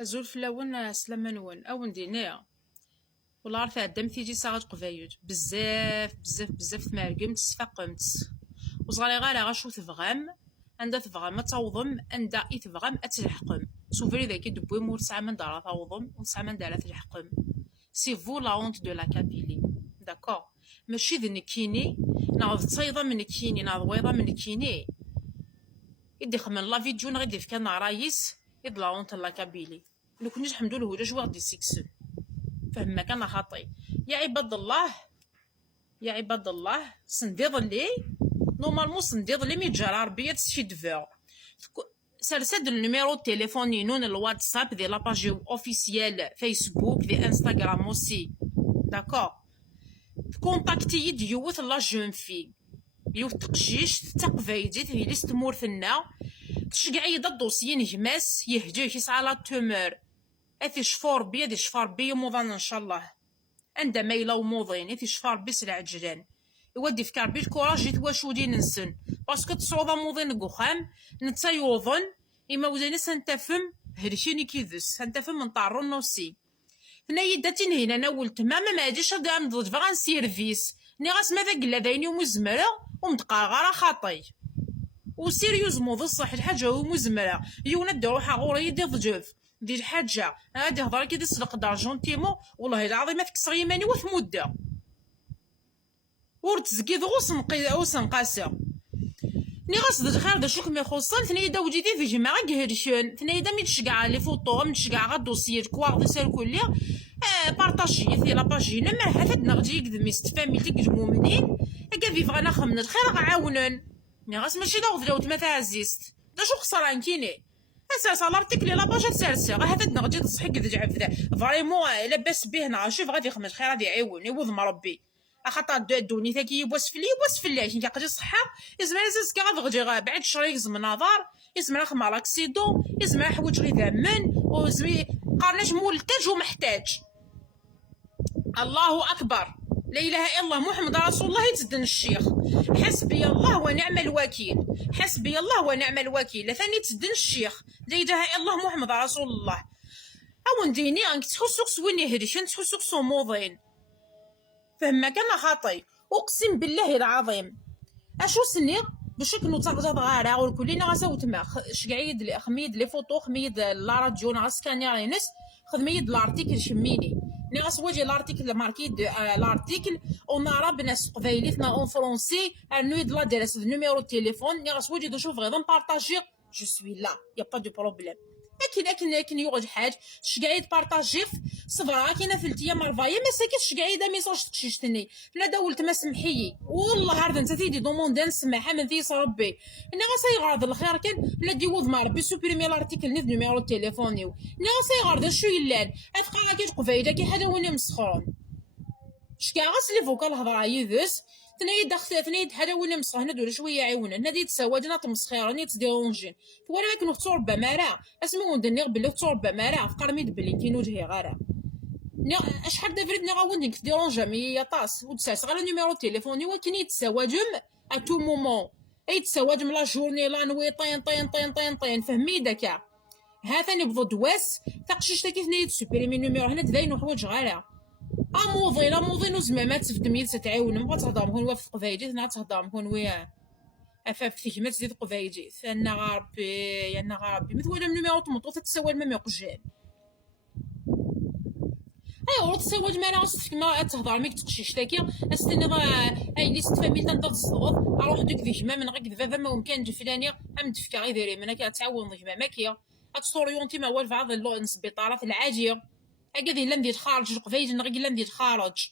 أزول فلاون سلامة نون أون دينيا والله عارفة عدام تيجي ساعات قفايد بزاف بزاف بزاف تمارقمت تفاقمت وصغالي غالا غاشو تفغام عندها تفغام تعوضم عندها تفغام أتلحقم سوفري ذاك دبوي مور تسعة من دارا تعوضم وتسعة من دارا تلحقم سي فو لا اونت دو لا كابيلي داكور ماشي ذ نكيني ناض تصيضة من نكيني ناض ويضة من نكيني يدي خمن لا فيديو نغيدي في كان رايس يد لا اونت لا كابيلي لو كنت حمدو له جاش واحد سيكسن فهما كان خاطي يا عباد الله يا عباد الله سنديض لي نورمالمون سنديض لي مي تجرى ربية تشي دفاع سرسد النيميرو تيليفوني نون الواتساب دي لاباج اوفيسيال فيسبوك دي انستغرام اوسي داكور كونتاكتي يد يوث لا جون في يوث تقجيش تقفايدي هي ليست مورثنا تشقع يد الدوسيين هجماس يهجيه يسعى لا تومور اثي شفور بيا دي شفار بيا موضان ان شاء الله عندما يلاو موضين اثي شفار بيس العجلان يودي فكار بيت كوراج يتواشو دي ننسن باسكو تصعوضا موضين قخام نتا يوضن إما وزيني سنتفهم هرشيني كيذس سنتفهم من طارون نوسي ثنا يداتين هنا ناول تماما ما عادش غا نضج فغا نسيرفيس ني غاس ماذا قلا ذايني ومزمرة ومتقار غارا خاطي وسيريوز موض الصح الحاجة ومزمرة يونا دروح غوري يدي ضجف دي الحاجة هادي هضر كي تسلق دارجونتيمو والله العظيم ما تكسر يماني وثمودة ورتزكي غوص نقاسة ني غاصد الخير دا شوك ما يخصن ثني دا وجدي في جماعة قهرشون ثني دا متشقع لي فوطو متشقع غا دوسيير كواغ دي سال كليا بارطاجي في لاباجينا ما حفد نغجي قد ميست فاميلتي المؤمنين هكا فيفغانا خمن الخير غعاونن ني غاس ماشي دا وذلوت ما تعزيست دا شو خسران كيني اساس لارتيكل لاباج تسرسي غا حفد نغجي تصحي قد جعف ذا فريمون لاباس به نعرف غادي يخمن الخير غادي يعاون يوض مربي خاطر دوني ثاكي يبواس فلي كي قاجي صحة يزمر يزز كا غادي بعد شري يزم نظر يزمر خما لاكسيدو يزمر حوايج غي ذمن وزوي قارناش مولتاج ومحتاج الله اكبر لا اله الا الله محمد رسول الله يتزدن الشيخ حسبي الله ونعم الوكيل حسبي الله ونعم الوكيل ثاني تزدن الشيخ لا اله الا الله محمد رسول الله او نديني انك تحسوك سويني هريش تحسوك صموضين فهما كان خاطي اقسم بالله العظيم اشو سني باش كنو تغزاد غارا والكلنا غاساو تما شقعيد لي خميد لي فوطو خميد لا راديو ناس كان يرينس خدميد لارتيكل شميني ني غاس واجي لارتيكل ماركي لارتيكل اون عرب ناس قبايلتنا اون فرونسي انويد لا درس نيميرو تليفون ني غاس واجي نشوف غير نبارطاجي جو سوي لا يا با دو بروبليم لكن يوغد حاج شقايد بارطاجيف صبرا كاينه في التيام رفايا ما ساكت شقايد ميساج تقشيشتني لا داولت ما سمحيي والله عرض انت تيدي دوموندان سماحه من ذيس ربي انا غاسي غارض الخير كان لا ديوض مع ربي سوبريمي لارتيكل نيف نيميرو تليفونيو انا غاسي غارض شو يلان اتقا كي تقفايدا كي حدا وين مسخرون شكا غاس لي فوكال الهضره يذس ثنايا داخل ثنايا حدا ولا مسخ هنا دول شويه عيونا نادي تسوادنا تمسخيرني تديرونجين ولا ما كنو توربا مارا اسمو ندني قبل توربا مارا فقر ميد بلي كاين وجهي غارا اشحال دافريد ني غاوندك تديرونجا مي يا طاس وتساس غير نيميرو تليفوني ولكن يتسواجم ا تو مومون اي تسواجم لا جورني لا نوي طين طين طين طين طين فهمي داكا ها ثاني بضد واس تقشيش تا كيف نيت سوبريمي نيميرو هنا تباينو حوايج غارا اموضين وزمامات تفدم يد تتعاون ما تهضر هون وافق قفايجي ثنا تهضر هون ويا افاف تيكمات زيد قفايجي ثنا غاربي انا غاربي مثل ولا نيميرو طمطو تتسوى المام يقجان ايوا تسوى ما راس كما تهضر ميك تقشيش تاكي استنى اي ليست فاميل تنضغط الصوت اروح ديك ذيك ما من غيك ذا ما ممكن جفلاني ام تفكا غير ديري منك تعاون ذيك ما ماكيه اتسوريونتي ما والف بعض السبيطارات العاجيه هكذا لا ندير خارج القفايج نغي لا ندير خارج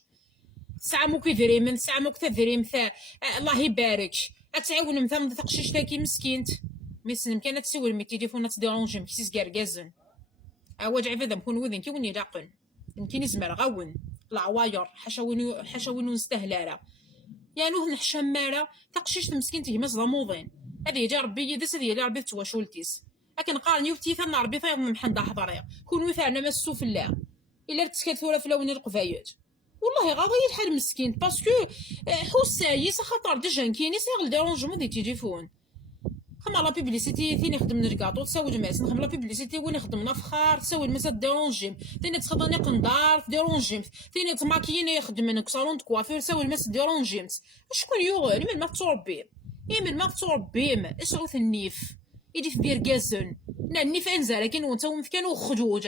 ساعه موك دريم ساعه موك تدريم ثا الله يبارك اتعاون مثلا تقشيش تاكي مسكينت ميسن كانت تسول مي تليفونات تديرونجي مكسيس كاركازن اواج عفاذا نكون وذن كي وني لاقن يمكن يزمر غون العواير حشاوين نستهلارا يعني وذن حشمارا تقشيش مسكينت هي مصدر موضين هذه يجا ربي يدس هذه يجا ربي تواشولتيس لكن قال يوتي ثنا ربي فيض من حندا حضريا كون وثعنا مسو في الله الا تسكت ثوره في لون القفايات والله غادي الحال مسكين باسكو حسايس خاطر ديجا كاين يسغل ديرونجمون دي تليفون خما لا بيبليسيتي ثاني يخدم الكاطو تساوي الماس نخدم لا بيبليسيتي وين يخدم نفخار تساوي الماس ديرونجيم ثاني تخدمني قندار ديرونجيم ثاني تماكيين يخدم من صالون كوافير تساوي الماس ديرونجيم شكون يوغل من ما تربي من ما تربيم اشعو النيف يدي في بيركازن النيف انزل كاين وانت ومثكان وخدود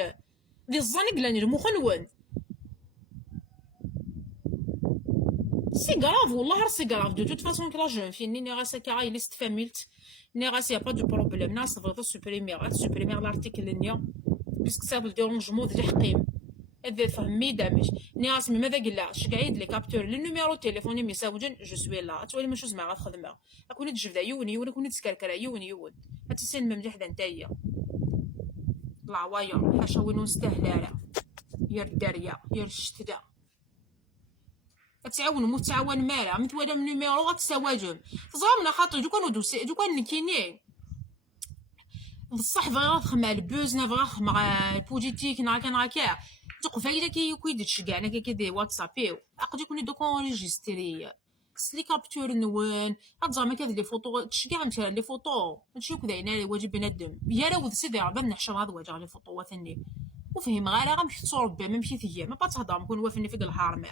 دي الزانيق لاني المخنون سي غراف والله راه سي غراف دو توت فاسون كلا جون فيني ني غاسا كاع الا استفهمت ني غاسا يا با دو بروبليم ناس تبغي سوبريمير لارتيكل نيا باسكو ساب الديرونجمون ديال حقيم هذا فهمي دامج ني غاسمي ماذا قلا شقعيد لي كابتور لو نيميرو تيليفوني ميساوجن جو سوي لا تولي ما شوز ما غتخدمها اكون تجبد يون كون تسكركر يون هتسين ممدح نتايا العواير حاشا وين نستاهل يا الدريا يا الشتدا تعاون متعاون مالا متوالا من نيميرو غتساواجم تزرمنا خاطر دوكان كيني بصح بغا تخمع البوزنا بغا تخمع البوليتيك نعا كاع دوك فايدا كي تشكعنا كي دي واتسابيو اقد يكون دوك اونجستري سلي كابتور نوان هاد كذا لي فوطو تشكع مثلا لي فوطو نشوف كذا واجب بنادم يا راه سيدي عبا نحشر هاد وجه لي فوطو ثاني وفهم غير غنمشي تصور بها ما مشيت هي ما تهضر نكون وافني في الحرم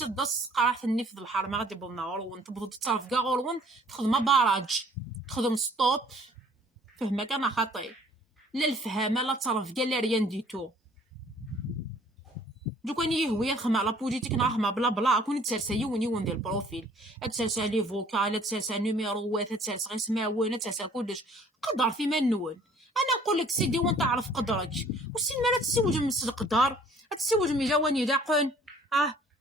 تدس قراحة النفذ الحرم غادي بلنا غورون تبغض تصرف كاع غورون تخدم باراج تخدم ستوب فهمه كان خطي لا الفهامه لا تصرف كاع لا ريان ديتو دوك اني يهوي نخمع لا بوليتيك نخمع بلا بلا كون تسرسا يون ديال البروفيل تسرسا لي فوكال تسرسا نيميروات تسرسا غير سماوين تسرسا كلش قدر في منون انا نقول لك سيدي وانت تعرف قدرك وسين ما تسوج من القدر تسوج من جواني داقن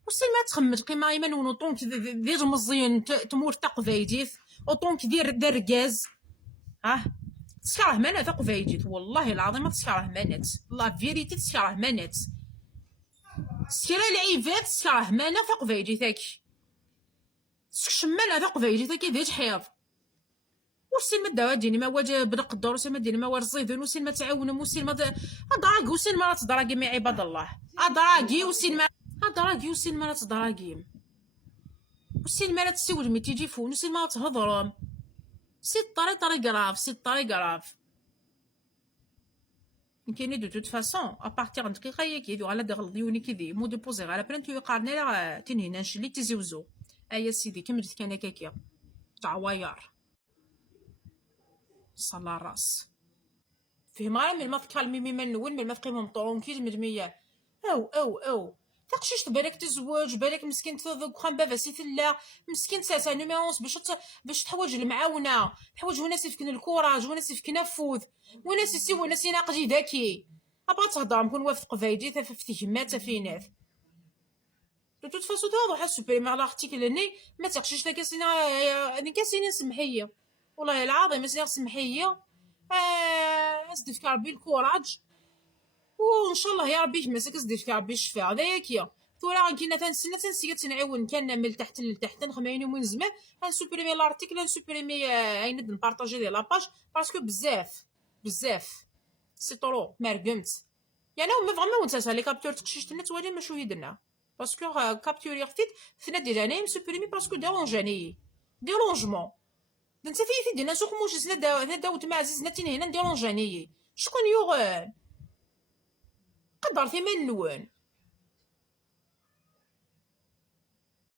وسين ما تخمج قيمه ايمن ونطونك دير مزيان تمور تقفايديت وطونك دير ركاز تسكره مانا تقفايديت والله العظيم ما تسكره مانات لا فيريتي تسكره مانات سكرا العيبات تسكره مانا تقفايديتك سكشمانا تقفايديتك ديت حيض وسين ما داو ديني ما واجه بالقدر وسين ما ديني ما ورزيدون وسين ما تعاونوا وسين ما ادراكي وسين ما تدراكي مع عباد الله ادراكي وسين ما ادراكي وسين ما تدراكي وسين ما تسول مي تيجيفون وسين ما تهضرهم سي طري غراف سي طري غراف كاين دو توت فاسون ابارتيغ دقيقه هي كيدو على دغلضيوني كيدي مو ديبوزي على بلانتو يقارنا راه تنهينا نشلي تيزوزو ايا سيدي كملت كان كاكيا تاع وايار صلا راس فهم غير من ما تكالمي ميما نول من ما تقيمهم طرونكيز مدميه او تقشيش بالك تزوج بالك مسكين تذوق خام بابا سيتلا مسكين ساسا نيميرونس باش تحوج المعاونه تحوج وناس يفكن الكوراج وناس يفكن نفوذ وناس يسي وناس يناقضي ذكي ابغى تهضر نكون وافق فايدي تفتي همات فينات دو توت فاسو تهضر حا سوبريمير لارتيكل ني ما تقشيش ذاك سينا كاسين سمحيه والله العظيم ما سمحيه اسدف كربي الكوراج وان شاء الله يا ربي يمسك اسدف كربي الشفاء هذا ياكيا ثورا كنا تنسيت تنعاون كان من التحت للتحت نخميني من زمان نسوبريمي لارتيكل نسوبريمي عين نبارطاجي ديال لاباج باسكو بزاف سي طرو مرقمت يعني هما فريمون وانت لي كابتور تقشيش تنا توالي ما شو يدنا باسكو كابتور يخفيت ثنا ديجا انا مسوبريمي باسكو ديرونجاني ديرونجمون انت في دينا سوق موش سنا داوت مع عزيز نتيني هنا ديرونجاني شكون يوغ قدر في من نوان